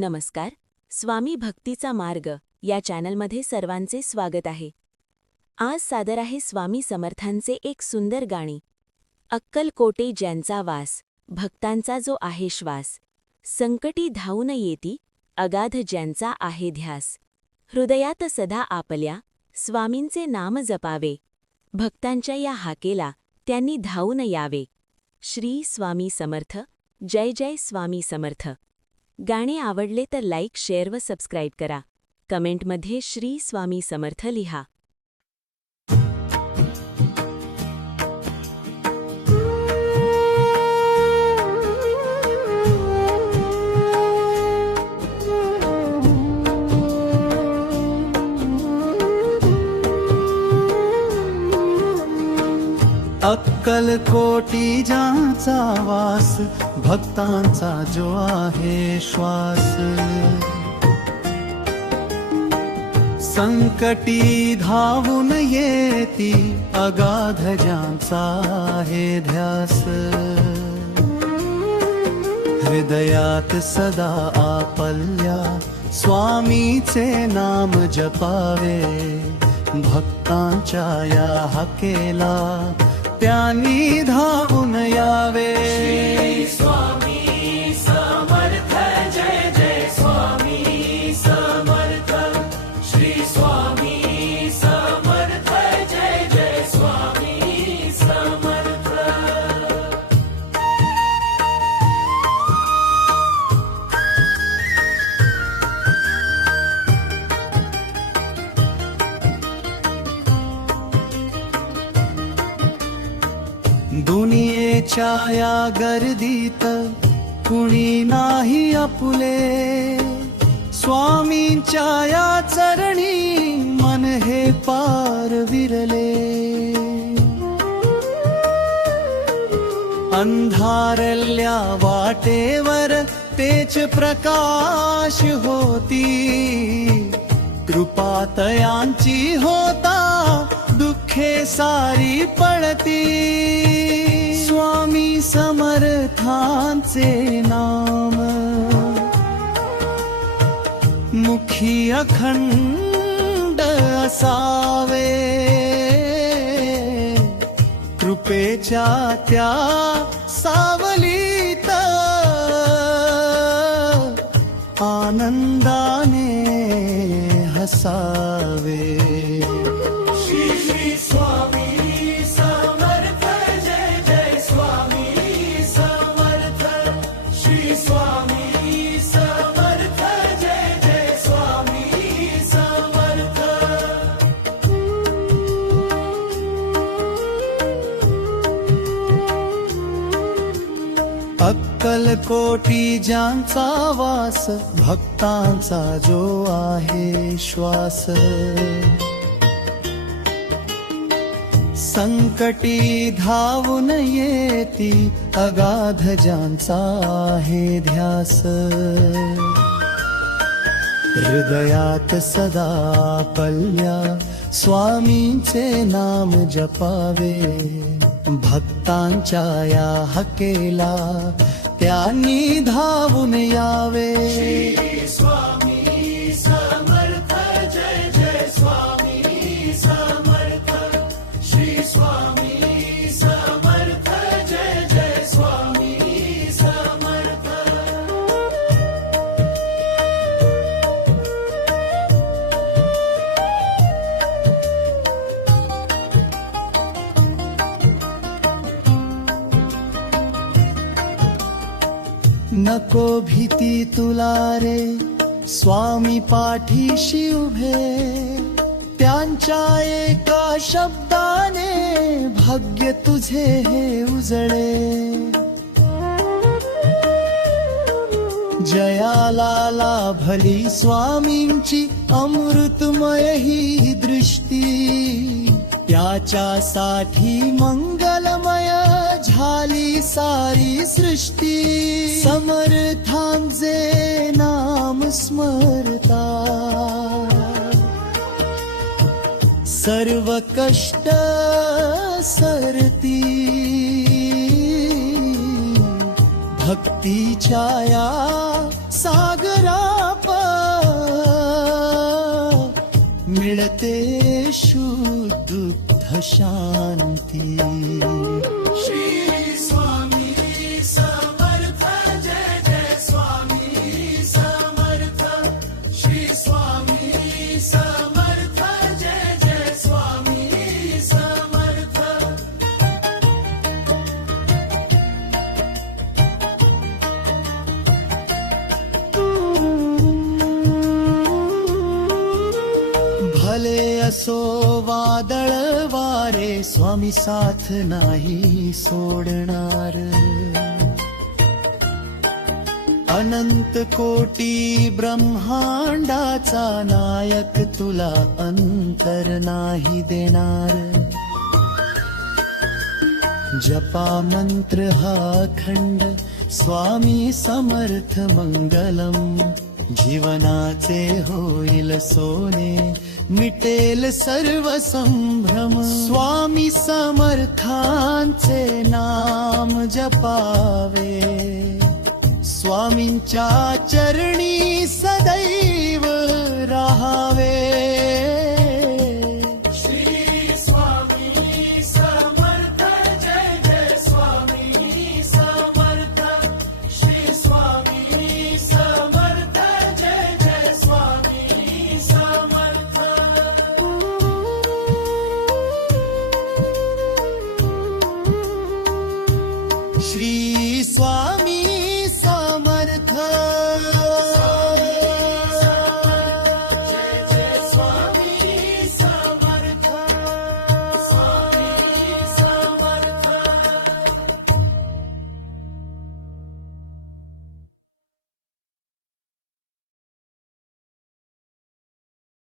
नमस्कार. स्वामी भक्तीचा मार्ग या चॅनलमध्ये सर्वांचे स्वागत आहे. आज सादर आहे स्वामी समर्थांचे एक सुंदर गाणी. अक्कलकोटे ज्यांचा वास, भक्तांचा जो आहे श्वास. संकटी धावून येती, अगाध ज्यांचा आहे ध्यास. हृदयात सदा आपल्या, स्वामींचे नाम जपावे. भक्तांच्या या हाकेला त्यांनी धावून यावे. श्री स्वामी समर्थ. जय जय स्वामी समर्थ. गाणे आवडले तर लाईक, शेअर व सबस्क्राईब करा. कमेंटमध्ये श्री स्वामी समर्थ लिहा. अक्कलकोटी ज्यांचा वास, भक्तांचा जो आहे श्वास. संकटी धावून येती, अगाध ज्यांचा आहे ध्यास. हृदयात सदा आपल्या, स्वामीचे नाम जपावे. भक्तांच्या या हाकेला त्यांनी धावून यावे. श्री स्वामी समर्थ. जय जय स्वामी समर्थ. श्री स्वामी समर्थ. जय जय स्वामी समर्थ. दुनियेच्या या गर्दीत कुणी नाही आपुले. स्वामींच्या या चरणी मन हे पार विरले. अंधारल्या वाटेवर तेच प्रकाश होती. कृपातयांची होता, दुःखे सारी पळती. स्वामी समर्थांचे नाम मुखी अखंड असावे. कृपेच्या त्या सावलीत आनंदाने हसावे. श्री श्री स्वामी समर्थ. जय जय स्वामी समर्थ. श्री स्वामी समर्थ. जय जय स्वामी समर्थ. अक्कलकोटी ज्यांचा वास, भक्तांचा जो आहे श्वास. संकटी धावून येती, अगाध ज्यांचा आहे ध्यास. हृदयात सदा आपल्या, स्वामींचे नाम जपावे. भक्तांच्या या हकेला त्यांनी धावून यावे. श्री स्वामी समर्थ. जय जय स्वामी समर्थ. श्री स्वामी समर्थ. जय जय स्वामी समर्थ. नको भीती तुला रे, स्वामी पाठीशी उभे. त्यांच्या एका शब्दाने भाग्य तुझे हे उजळे. जयाला लाभली स्वामींची अमृतमय ही दृष्टी. त्याच्यासाठी मंगलमय झाली सारी सृष्टी. समर्थांचे नाम स्मरता, सर्व कष्ट सरती. भक्तीच्या या सागरा मिळते शुद्ध शांती. श्री स्वामी समर्थ जय जय स्वामी समर्थ. श्री स्वामी समर्थ जय जय स्वामी समर्थ. भले असो वादळ वारे, स्वामी साथ नाही सोडणार. अनंत कोटी ब्रह्मांडाचा नायक, तुला अंतर नाही देणार. जपा मंत्र हा खंड, स्वामी समर्थ मंगलम. जीवनाचे होईल सोने, मिटेल सर्व संभ्रम. स्वामी समर्थांचे नाम जपावे, स्वामींच्या चरणी